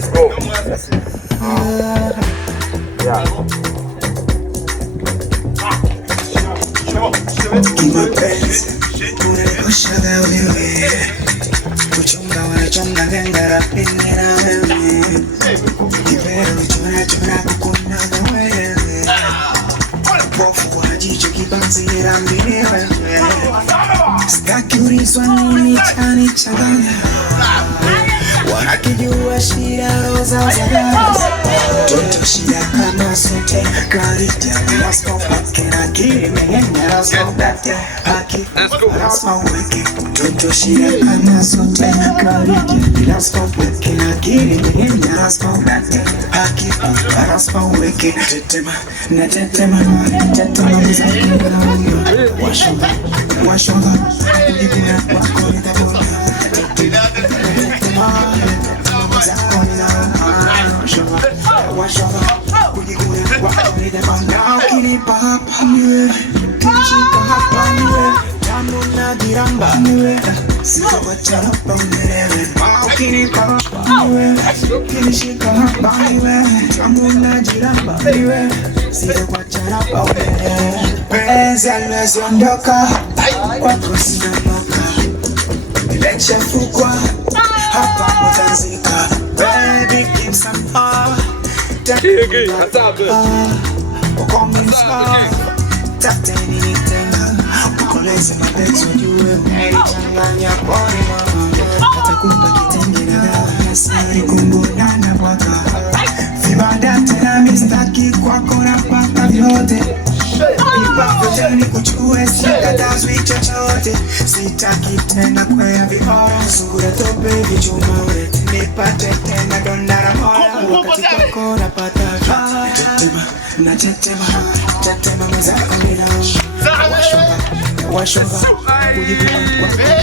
Let's go. Yeah. Wanakijua shida roza toto shida kama sote clarity ya stop kina kile mengine stop that haki rasma wiki toto shida kama sote clarity ya stop kina kile mengine stop that haki rasma wiki tetema na tetema mzakira washoga kujibuna kwako nitabona hapa mtanzika baby give some tateni tena ukoleze mapenzi ujue changanya pole mama atakupa kitenge na siri kumbonana bwaka vibada tena mistaki kwako na paka vyote Ni kuchue sikatazwi chochote sitaki tena kwea vihoro sura tope vichuma ure nipate tena dondara mola wakati kwako napata tetema mwezako nina washoga kujibuna kwako